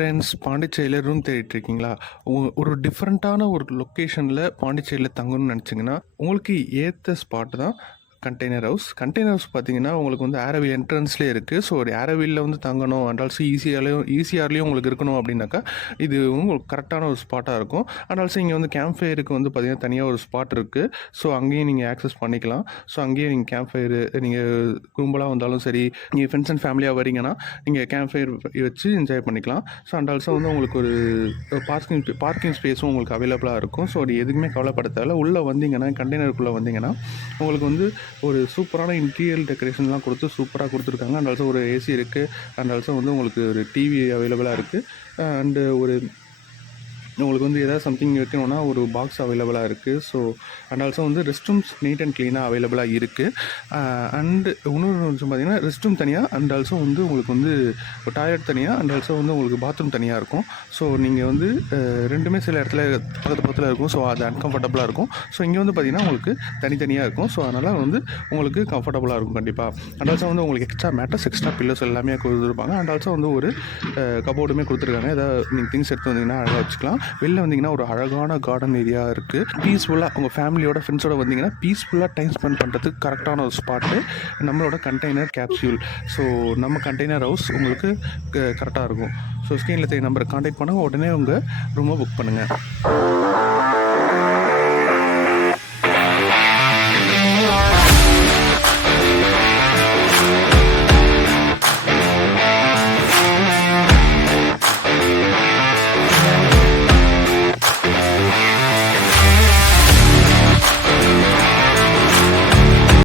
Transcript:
Friends, பாண்டிச்சேரியில room தேடிட்டு இருக்கீங்களா? ஒரு டிஃப்ரெண்ட்டான ஒரு லொக்கேஷனில் பாண்டிச்சேரியில தங்கணும்னு நினச்சிங்கன்னா, உங்களுக்கு ஏற்ற ஸ்பாட் தான் கண்டெய்னர் ஹவுஸ். கண்டெய்னர் ஹவுஸ் பார்த்தீங்கன்னா, உங்களுக்கு வந்து ஏரோவில் என்ட்ரன்ஸ்லேயே இருக்குது. ஸோ ஒரு ஏரோவில்ல வந்து தங்கணும் அண்ட் ஆல்சோ ஈஸிஆர்லேயும் உங்களுக்கு இருக்கணும் அப்படின்னாக்கா, இது உங்களுக்கு கரெக்டான ஒரு ஸ்பாட்டாக இருக்கும். அண்ட் ஆல்சோ இங்கே வந்து கேம்ப் ஃபயருக்கு வந்து பார்த்தீங்கன்னா, தனியாக ஒரு ஸ்பாட் இருக்குது. ஸோ அங்கேயும் நீங்கள் ஆக்சஸ் பண்ணிக்கலாம். ஸோ அங்கேயே நீங்கள் கேம்ப் ஃபயரு நீங்கள் கும்பலாக வந்தாலும் சரி, நீங்கள் ஃப்ரெண்ட்ஸ் அண்ட் ஃபேமிலியாக வரீங்கன்னா, நீங்கள் கேம்ப் ஃபயர் வச்சு என்ஜாய் பண்ணிக்கலாம். ஸோ அண்ட் ஆல்சோ வந்து உங்களுக்கு ஒரு பார்க்கிங் ஸ்பேஸும் உங்களுக்கு அவைலபிளாக இருக்கும். ஸோ அது எதுக்குமே கவலைப்பட தேவையில்ல. உள்ளே வந்தீங்கன்னா, கண்டெய்னருக்குள்ளே வந்தீங்கன்னா, உங்களுக்கு வந்து ஒரு சூப்பரான இன்டீரியர் டெக்கரேஷன்லாம் கொடுத்து சூப்பராக கொடுத்துருக்காங்க. அண்ட் ஆல்சோ ஒரு ஏசி இருக்குது. அண்ட் ஆல்சோ வந்து உங்களுக்கு ஒரு டிவி அவைலபிளாக இருக்குது. அண்டு ஒரு உங்களுக்கு வந்து எதாவது சம்திங் வைக்கணுன்னா ஒரு பாக்ஸ் அவைலபிளாக இருக்குது. ஸோ அண்ட் ஆல்சோ வந்து ரெஸ்ட் ரூம்ஸ் நீட் அண்ட் க்ளீனாக அவைலபிளாக இருக்குது. அண்டு இன்னொரு விஷயம் பார்த்தீங்கன்னா, ரெஸ்ட் ரூம் தனியாக அண்ட் ஆல்சோ வந்து உங்களுக்கு வந்து டாய்லெட் தனியாக அண்ட் ஆல்சோ வந்து உங்களுக்கு பாத்ரூம் தனியாக இருக்கும். ஸோ நீங்கள் வந்து ரெண்டுமே சில இடத்துல பக்கத்தில் இருக்கும். ஸோ அது அன்கம்ஃபர்டபுளாக இருக்கும். ஸோ இங்கே வந்து பார்த்திங்கன்னா உங்களுக்கு தனித்தனியாக இருக்கும். ஸோ அதனால் வந்து உங்களுக்கு கம்ஃபர்டபுளாக இருக்கும் கண்டிப்பாக. அண்ட் ஆல்சோ வந்து உங்களுக்கு எக்ஸ்ட்ரா மேட்டர்ஸ், எக்ஸ்ட்ரா பில்லர்ஸ் எல்லாமே கொடுத்துருப்பாங்க. அண்ட் ஆல்சோ வந்து ஒரு கபோர்டுமே கொடுத்துருக்காங்க. ஏதாவது நீங்கள் திங்ஸ் எடுத்து வந்தீங்கன்னா அழகாக வச்சுக்கலாம். வெளில வந்தீங்கன்னா ஒரு அழகான கார்டன் ஏரியா இருக்குது. பீஸ்ஃபுல்லாக உங்கள் ஃபேமிலியோட ஃப்ரெண்ட்ஸோட வந்தீங்கன்னா பீஸ்ஃபுல்லாக டைம் ஸ்பெண்ட் பண்ணுறதுக்கு கரெக்டான ஒரு ஸ்பாட்டு நம்மளோட கண்டெய்னர் கேப்சியூல். ஸோ நம்ம கண்டெய்னர் ஹவுஸ் உங்களுக்கு கரெக்டாக இருக்கும். ஸோ ஸ்க்ரீனில் தெரிய நம்பரை காண்டாக்ட் பண்ணுங்கள். உடனே உங்கள் ரூமை புக் பண்ணுங்கள்.